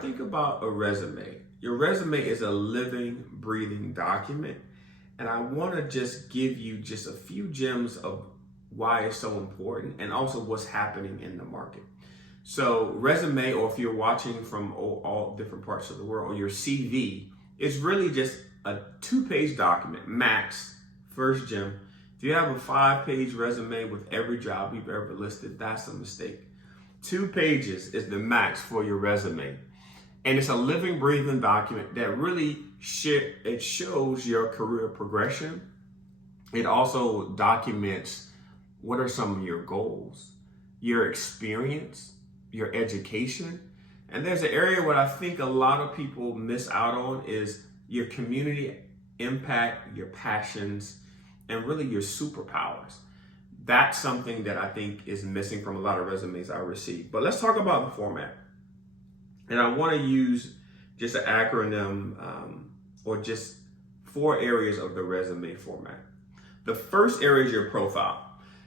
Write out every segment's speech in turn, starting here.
think about a resume, your resume is a living, breathing document. And I want to just give you just a few gems of why it's so important and also what's happening in the market. So resume, or if you're watching from all different parts of the world, or your CV, is really just a 2-page document, max. First gem. If you have a 5-page resume with every job you've ever listed, that's a mistake. 2 pages is the max for your resume. And it's a living, breathing document that really it shows your career progression. It also documents what are some of your goals, your experience, your education. And there's an area where I think a lot of people miss out on is your community impact, your passions, and really your superpowers. That's something that I think is missing from a lot of resumes I receive. But let's talk about the format. And I want to use just an acronym or just 4 areas of the resume format. The first area is your profile.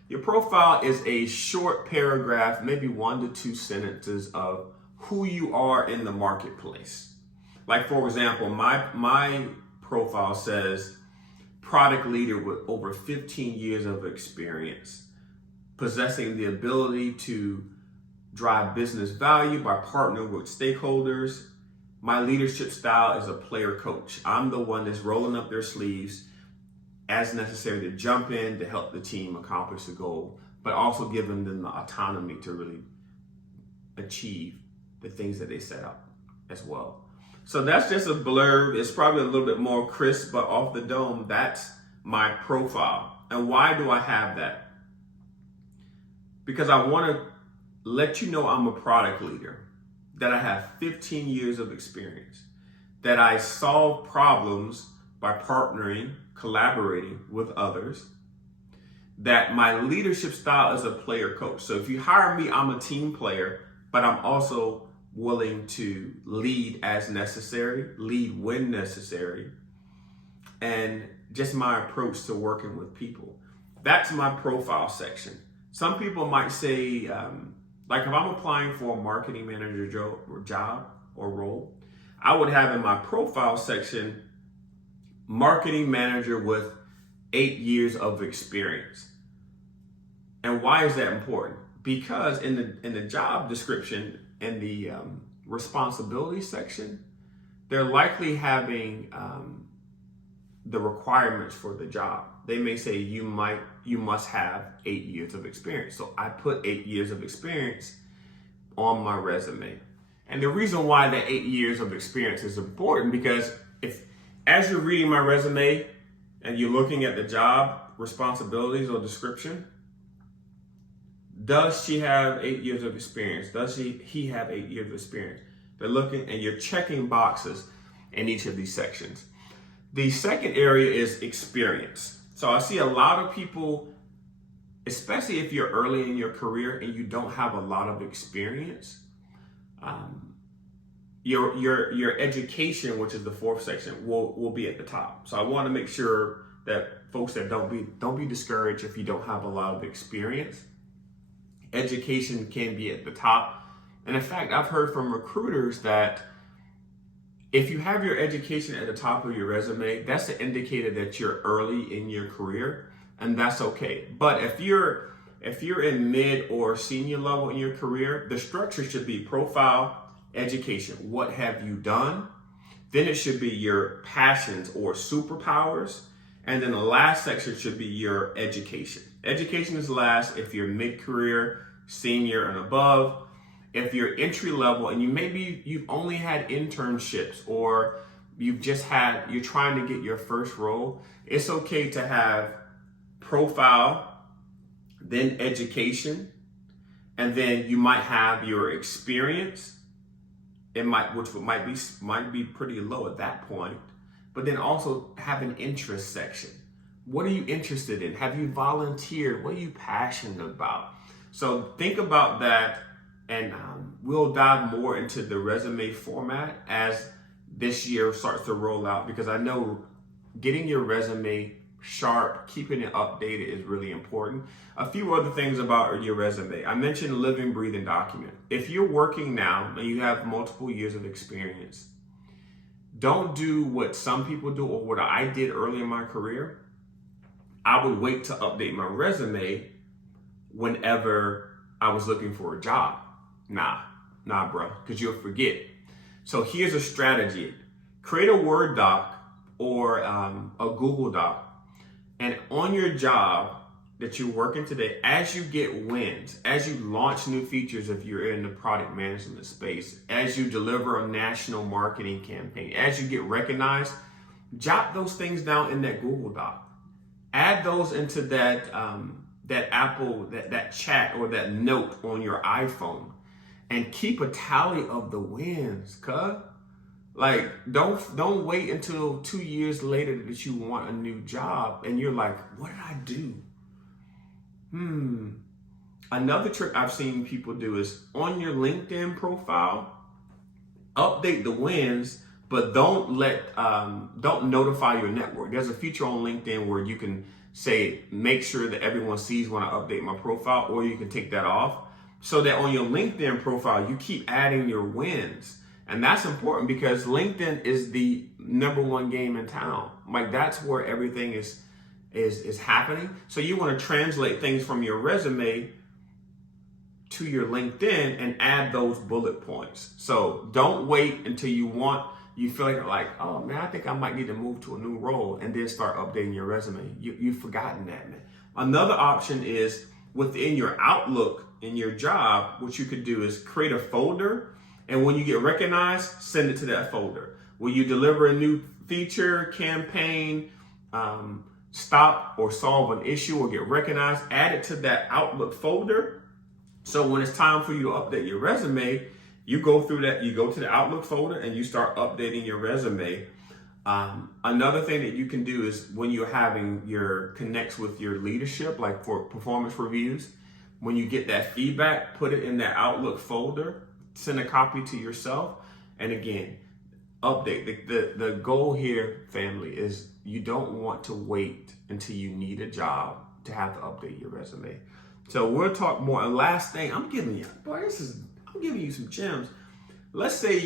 Your profile is a short paragraph, maybe 1 to 2 sentences of who you are in the marketplace. Like, for example, my profile says product leader with over 15 years of experience, possessing the ability to drive business value by partnering with stakeholders. My leadership style is a player coach. I'm the one that's rolling up their sleeves as necessary to jump in to help the team accomplish the goal, but also giving them the autonomy to really achieve the things that they set out as well. So that's just a blurb. It's probably a little bit more crisp, but off the dome, that's my profile. And why do I have that? Because I want to let you know I'm a product leader, that I have 15 years of experience, that I solve problems by partnering, collaborating with others, that my leadership style is a player coach. So if you hire me, I'm a team player, but I'm also willing to lead as necessary, lead when necessary, and just my approach to working with people. That's my profile section. Some people might say, like if I'm applying for a marketing manager job or role, I would have in my profile section, marketing manager with 8 years of experience. And why is that important? Because in the job description and the responsibility section, they're likely having the requirements for the job. They may say you must have 8 years of experience. So I put 8 years of experience on my resume. And the reason why that 8 years of experience is important, because as you're reading my resume and you're looking at the job responsibilities or description, does she have 8 years of experience? Does he have 8 years of experience? They're looking, and you're checking boxes in each of these sections. The second area is experience. So I see a lot of people, especially if you're early in your career and you don't have a lot of experience, your education, which is the 4th section, will be at the top. So I want to make sure that folks that don't be discouraged if you don't have a lot of experience. Education can be at the top. And in fact, I've heard from recruiters that if you have your education at the top of your resume, that's an indicator that you're early in your career, and that's okay. But if you're in mid or senior level in your career, the structure should be profile, education. What have you done? Then it should be your passions or superpowers. And then the last section should be your education. Education is last if you're mid-career, senior and above. If you're entry level and you've only had internships, or you're trying to get your first role, it's okay to have profile, then education, and then you might have your experience. Which might be pretty low at that point, but then also have an interest section. What are you interested in? Have you volunteered? What are you passionate about? So think about that, and we'll dive more into the resume format as this year starts to roll out, because I know getting your resume sharp, keeping it updated is really important. A few other things about your resume. I mentioned living, breathing document. If you're working now and you have multiple years of experience, don't do what some people do or what I did early in my career. I would wait to update my resume whenever I was looking for a job. Nah, bro, because you'll forget. So here's a strategy. Create a Word doc or a Google doc. And on your job that you're working today, as you get wins, as you launch new features, if you're in the product management space, as you deliver a national marketing campaign, as you get recognized, jot those things down in that Google doc. Add those into that Apple, that chat or that note on your iPhone, and keep a tally of the wins, cuz. Like, don't wait until 2 years later that you want a new job and you're like, what did I do? Another trick I've seen people do is on your LinkedIn profile, update the wins, but don't notify your network. There's a feature on LinkedIn where you can say, make sure that everyone sees when I update my profile, or you can take that off so that on your LinkedIn profile, you keep adding your wins. And that's important because LinkedIn is the #1 game in town. Like, that's where everything is happening. So you want to translate things from your resume to your LinkedIn and add those bullet points. So don't wait until you feel like, oh man, I think I might need to move to a new role, and then start updating your resume. You've forgotten that, man. Another option is within your Outlook in your job, what you could do is create a folder, and when you get recognized, send it to that folder. When you deliver a new feature, campaign, stop or solve an issue or get recognized, add it to that Outlook folder. So when it's time for you to update your resume, you go through that, you go to the Outlook folder and you start updating your resume. Another thing that you can do is when you're having your connects with your leadership, like for performance reviews, when you get that feedback, put it in that Outlook folder, send a copy to yourself. And again, update. The goal here, family, is you don't want to wait until you need a job to have to update your resume. So we'll talk more. And last thing, I'm giving you some gems. Let's say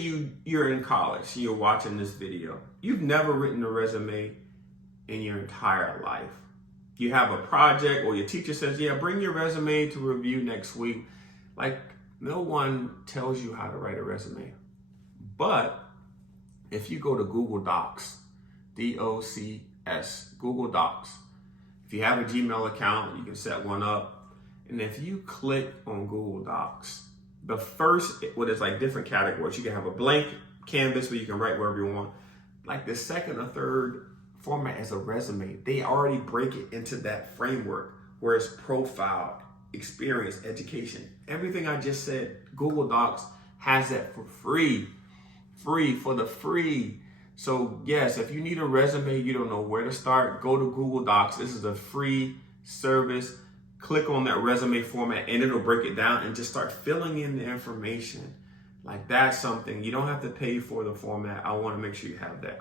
you're in college, you're watching this video. You've never written a resume in your entire life. You have a project, or your teacher says, yeah, bring your resume to review next week. Like, no one tells you how to write a resume. But if you go to Google Docs, DOCS, Google Docs, if you have a Gmail account, you can set one up. And if you click on Google Docs, the first, it's like different categories. You can have a blank canvas where you can write wherever you want. Like the second or third format is a resume. They already break it into that framework where it's profile, experience, education. Everything I just said, Google Docs has that for free. So yes, if you need a resume, you don't know where to start, go to Google Docs. This is a free service. Click on that resume format and it'll break it down and just start filling in the information. Like, that's something you don't have to pay for the format. I want to make sure you have that.